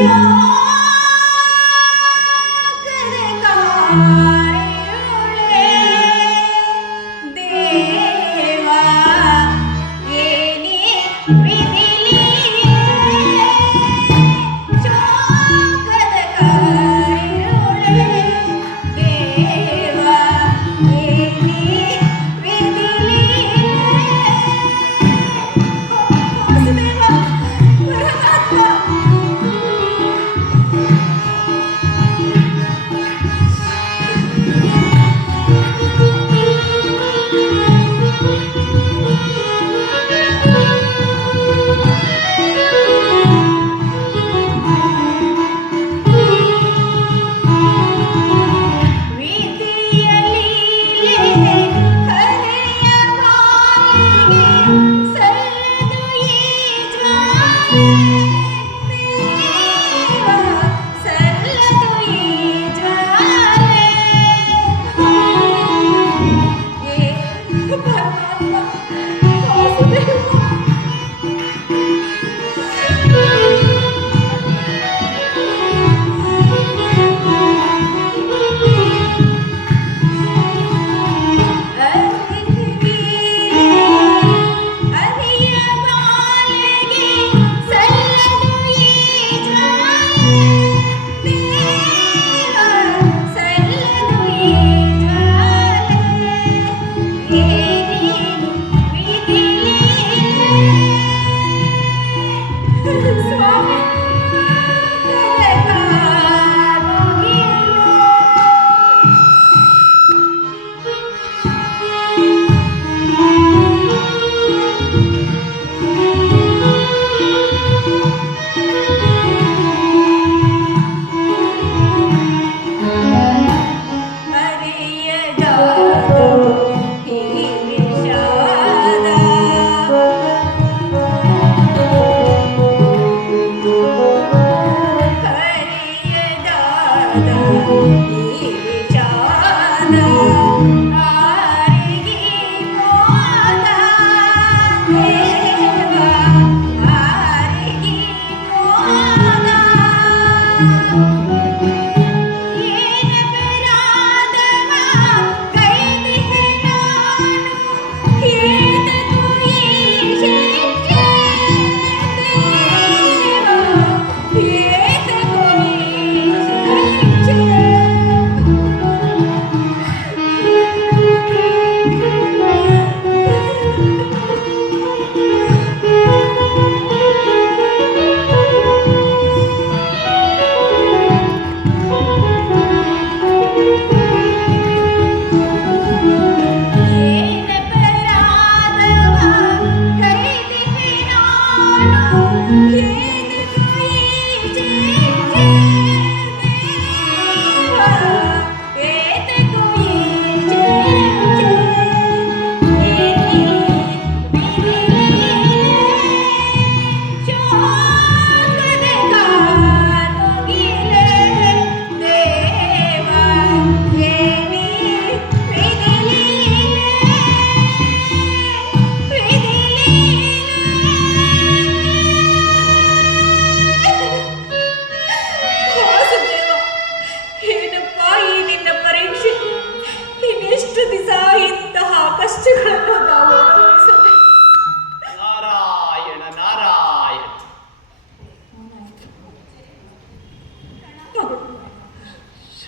strong.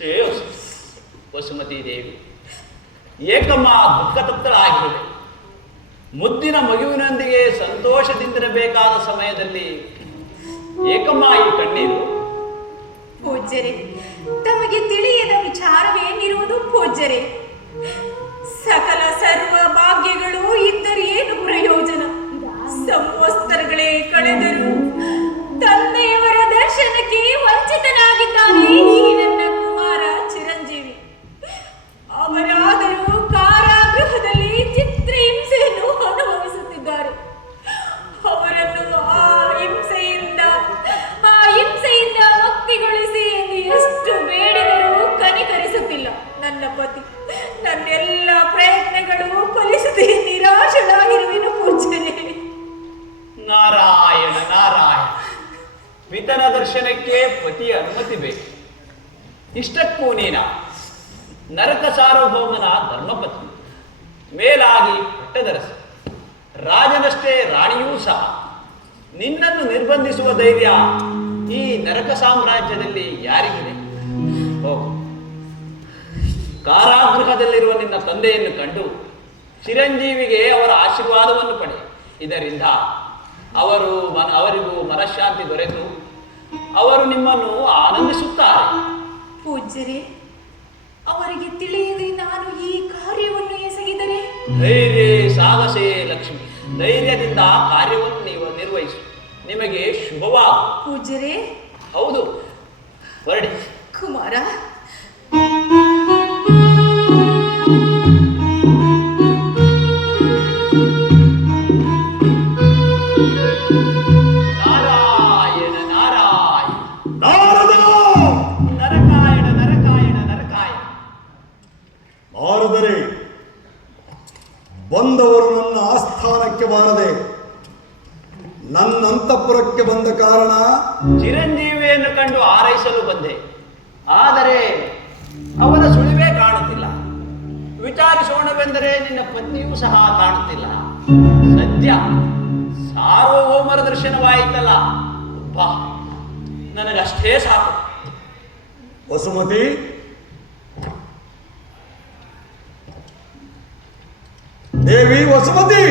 Shreyas Vasumathi ದೇವಿ. ಏಕಮ್ಮ ದುಃಖ ತಪ್ತಳಾಗಿರುವೆ ಮುದ್ದಿನ ಮಗುವಿನೊಂದಿಗೆ ಸಂತೋಷದಿಂದಿರಬೇಕಾದ ಸಮಯದಲ್ಲಿ ಏಕಮ್ಮ ಈ ಕಣ್ಣೀರು. ಪೂಜ್ಯರೇ ತಮಗೆ ತಿಳಿಯದ ವಿಚಾರವೇನಿರುವುದು ಪೂಜ್ಯರೇ. ಸಕಲ ಸರ್ವ ಭಾಗ್ಯಗಳು ಇದ್ದರೆ ಏನು ಪ್ರಯೋಜನ? ಸಮಸ್ತರುಗಳೇ ಕಳೆದರು ಇಷ್ಟಕ್ಕೂ ನೀನ ನರಕ ಸಾರ್ವಭೌಮನ ಧರ್ಮಪತ್ನಿ. ಮೇಲಾಗಿ ಪಟ್ಟದರಸ ರಾಜನಷ್ಟೇ ರಾಣಿಯೂ ಸಹ. ನಿನ್ನನ್ನು ನಿರ್ಬಂಧಿಸುವ ಧೈರ್ಯ ಈ ನರಕ ಸಾಮ್ರಾಜ್ಯದಲ್ಲಿ ಯಾರಿಗಿದೆ? ಹೋಗು ಕಾರಾಗೃಹದಲ್ಲಿರುವ ನಿನ್ನ ತಂದೆಯನ್ನು ಕಂಡು ಚಿರಂಜೀವಿಗೆ ಅವರ ಆಶೀರ್ವಾದವನ್ನು ಪಡೆ. ಇದರಿಂದ ಅವರು ಮನ, ಅವರಿಗೂ ಮನಃಶಾಂತಿ ದೊರೆತು. ಅವರು ನಿಮ್ಮನ್ನು ಆನಂದಿಸುತ್ತಾರೆ. ಪೂಜ್ಯರೇ ಅವರಿಗೆ ತಿಳಿಯದೆ ನಾನು ಈ ಕಾರ್ಯವನ್ನು ಎಸಗಿದರೆ? ಧೈರ್ಯ ಸಾಹಸೇ ಲಕ್ಷ್ಮಿ ಧೈರ್ಯದಿಂದ ಕಾರ್ಯವನ್ನು ನೀವು ನಿರ್ವಹಿಸಿ. ನಿಮಗೆ ಶುಭವಾಗ. ಪೂಜ್ಯರೇ. ಹೌದು ಹೊರಡಿ. ಕುಮಾರ ಬಂದವರು ನನ್ನ ಆಸ್ಥಾನಕ್ಕೆ ಬಾರದೆ ನನ್ನ ಅಂತಃಪುರಕ್ಕೆ ಬಂದ ಕಾರಣ ಚಿರಂಜೀವಿಯನ್ನು ಕಂಡು ಆರೈಸಲು ಬಂದೆ. ಆದರೆ ಅವನ ಸುಳಿವೇ ಕಾಣುತ್ತಿಲ್ಲ. ವಿಚಾರಿಸೋಣವೆಂದರೆ ನಿನ್ನ ಪತ್ನಿಯೂ ಸಹ ಕಾಣುತ್ತಿಲ್ಲ. ಸದ್ಯ ಸಾರ್ವಭೌಮರ ದರ್ಶನವಾಯಿತಲ್ಲ. ಬಾ ನನಗಷ್ಟೇ ಸಾಕು. ವಸುಮತಿ ದೇವಿ ವಸುಮತಿ!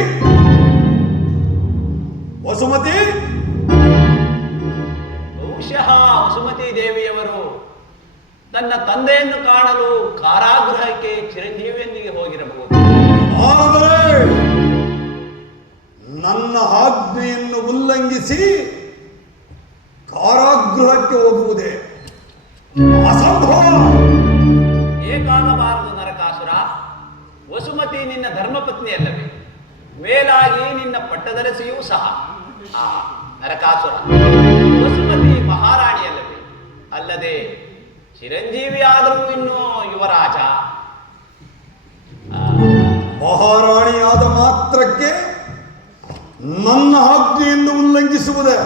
ವಸುಮತಿ! ಬಹುಶಃ ವಸುಮತಿ ದೇವಿಯವರು ತನ್ನ ತಂದೆಯನ್ನು ಕಾಣಲು ಕಾರಾಗೃಹಕ್ಕೆ ಚಿರಂಜೀವಿಯೊಂದಿಗೆ ಹೋಗಿರಬಹುದು. ನನ್ನ ಆಜ್ಞೆಯನ್ನು ಉಲ್ಲಂಘಿಸಿ ಕಾರಾಗೃಹಕ್ಕೆ ಹೋಗುವುದೇ ಅಸಂಭವ! ಏಕಾಗಬಾರದು ನರಕಾಸುರ. ವಸುಮತಿ ನಿನ್ನ ಧರ್ಮಪತ್ನಿ ಅಲ್ಲವೇ? ಮೇಲಾಗಿ ನಿನ್ನ ಪಟ್ಟದರಸಿಯೂ ಸಹ. ಆ, ನರಕಾಸುರ. ವಸುಮತಿ ಮಹಾರಾಣಿಯಲ್ಲವೇ ಅಲ್ಲದೆ ಚಿರಂಜೀವಿ ಆದರೂ ಇನ್ನು ಯುವರಾಜ. ಮಹಾರಾಣಿಯಾದ ಮಾತ್ರಕ್ಕೆ ನನ್ನ ಆಜ್ಞೆಯನ್ನು ಉಲ್ಲಂಘಿಸುವುದೇ?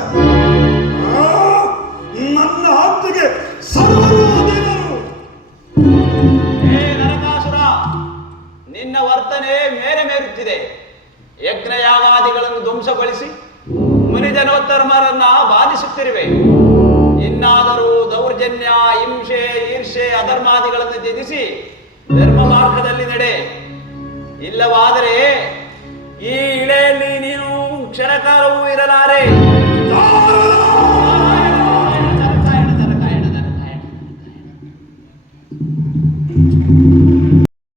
ವರ್ತನೆ ಮೇರೆ ಮೇರುತ್ತಿದೆ. ಯಜ್ಞಯಾಗಾದಿಗಳನ್ನು ಧ್ವಂಸಗೊಳಿಸಿ ಮುನಿಜನೋತ್ತರ್ಮರನ್ನ ಬಾಧಿಸುತ್ತಿರುವೆ. ಇನ್ನಾದರೂ ದೌರ್ಜನ್ಯ, ಹಿಂಸೆ ಈರ್ಷೆ ಅಧರ್ಮಾದಿಗಳನ್ನು ತ್ಯಜಿಸಿ ಧರ್ಮ ಮಾರ್ಗದಲ್ಲಿ ನಡೆ. ಇಲ್ಲವಾದರೆ ಈ ಇಳೆಯಲ್ಲಿ ನೀನು ಕ್ಷಣಕಾಲವೂ ಇರಲಾರೆ.